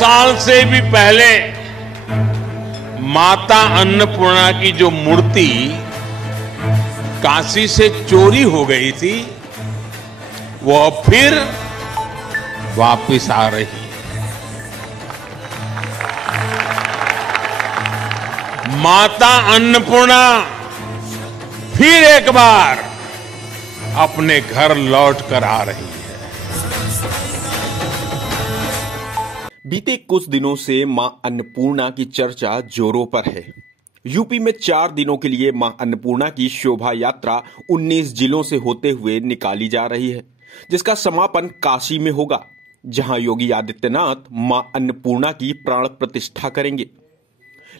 साल से भी पहले माता अन्नपूर्णा की जो मूर्ति काशी से चोरी हो गई थी, वो अब फिर वापस आ रही है। माता अन्नपूर्णा फिर एक बार अपने घर लौट कर आ रही है। बीते कुछ दिनों से मां अन्नपूर्णा की चर्चा जोरों पर है। यूपी में 4 दिनों के लिए मां अन्नपूर्णा की शोभा यात्रा 19 जिलों से होते हुए निकाली जा रही है, जिसका समापन काशी में होगा, जहां योगी आदित्यनाथ मां अन्नपूर्णा की प्राण प्रतिष्ठा करेंगे।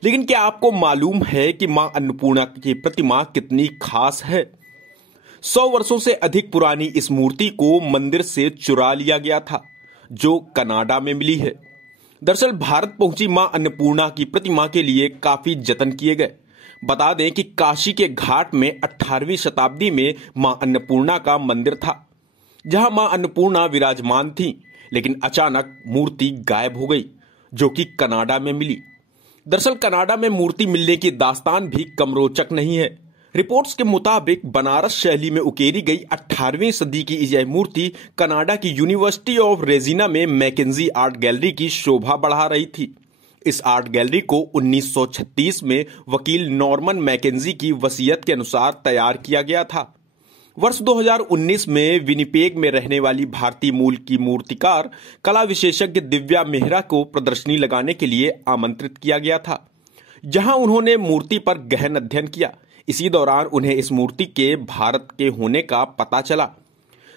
लेकिन क्या आपको मालूम है कि मां अन्नपूर्णा की प्रतिमा कितनी खास है? 100 वर्षों से अधिक पुरानी इस मूर्ति को मंदिर से चुरा लिया गया था, जो कनाडा में मिली है। दरअसल भारत पहुंची मां अन्नपूर्णा की प्रतिमा के लिए काफी जतन किए गए। बता दें कि काशी के घाट में 18वीं शताब्दी में मां अन्नपूर्णा का मंदिर था, जहां मां अन्नपूर्णा विराजमान थी, लेकिन अचानक मूर्ति गायब हो गई, जो कि कनाडा में मिली। दरअसल कनाडा में मूर्ति मिलने की दास्तान भी कम रोचक नहीं है। रिपोर्ट्स के मुताबिक बनारस शैली में उकेरी गई 18वीं सदी की यह मूर्ति कनाडा की यूनिवर्सिटी ऑफ रेजिना में मैकेंजी आर्ट गैलरी की शोभा बढ़ा रही थी। इस आर्ट गैलरी को 1936 में वकील नॉर्मन मैकेंजी की वसीयत के अनुसार तैयार किया गया था। वर्ष 2019 में विनिपेग में रहने वाली भारतीय मूल की मूर्तिकार कला विशेषज्ञ दिव्या मेहरा को प्रदर्शनी लगाने के लिए आमंत्रित किया गया था, जहां उन्होंने मूर्ति पर गहन अध्ययन किया। इसी दौरान उन्हें इस मूर्ति के भारत के होने का पता चला।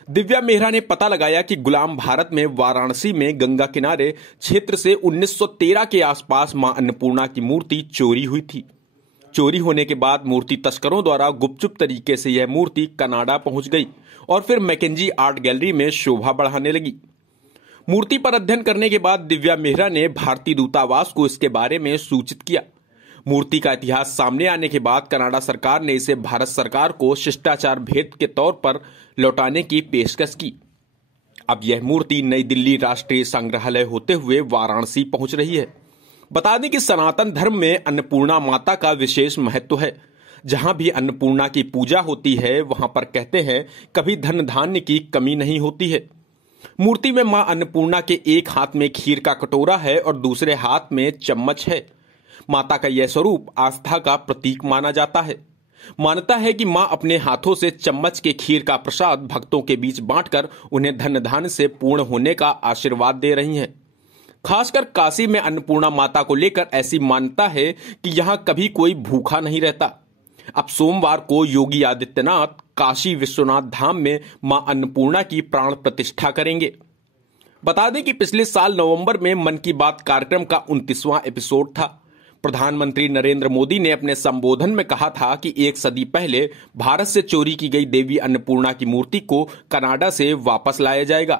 दिव्या मेहरा ने पता लगाया कि गुलाम भारत में वाराणसी में गंगा किनारे क्षेत्र से 1913 के आसपास मां अन्नपूर्णा की मूर्ति चोरी हुई थी। चोरी होने के बाद मूर्ति तस्करों द्वारा गुपचुप तरीके से यह मूर्ति कनाडा पहुंच गई और फिर मैकेंजी आर्ट गैलरी में शोभा बढ़ाने लगी। मूर्ति पर अध्ययन करने के बाद दिव्या मेहरा ने भारतीय दूतावास को इसके बारे में सूचित किया। मूर्ति का इतिहास सामने आने के बाद कनाडा सरकार ने इसे भारत सरकार को शिष्टाचार भेंट के तौर पर लौटाने की पेशकश की। अब यह मूर्ति नई दिल्ली राष्ट्रीय संग्रहालय होते हुए वाराणसी पहुंच रही है। बता दें कि सनातन धर्म में अन्नपूर्णा माता का विशेष महत्व है। जहां भी अन्नपूर्णा की पूजा होती है, वहां पर कहते हैं कभी धन धान्य की कमी नहीं होती है। मूर्ति में मां अन्नपूर्णा के एक हाथ में खीर का कटोरा है और दूसरे हाथ में चम्मच है। माता का यह स्वरूप आस्था का प्रतीक माना जाता है। मान्यता है कि मां अपने हाथों से चम्मच के खीर का प्रसाद भक्तों के बीच बांटकर उन्हें धन धान्य से पूर्ण होने का आशीर्वाद दे रही हैं। खासकर काशी में अन्नपूर्णा माता को लेकर ऐसी मान्यता है कि यहां कभी कोई भूखा नहीं रहता। अब सोमवार को योगी आदित्यनाथ काशी विश्वनाथ धाम में मां अन्नपूर्णा की प्राण प्रतिष्ठा करेंगे। बता दें कि पिछले साल नवंबर में मन की बात कार्यक्रम का 29वां एपिसोड था। प्रधानमंत्री नरेंद्र मोदी ने अपने संबोधन में कहा था कि 1 सदी पहले भारत से चोरी की गई देवी अन्नपूर्णा की मूर्ति को कनाडा से वापस लाया जाएगा।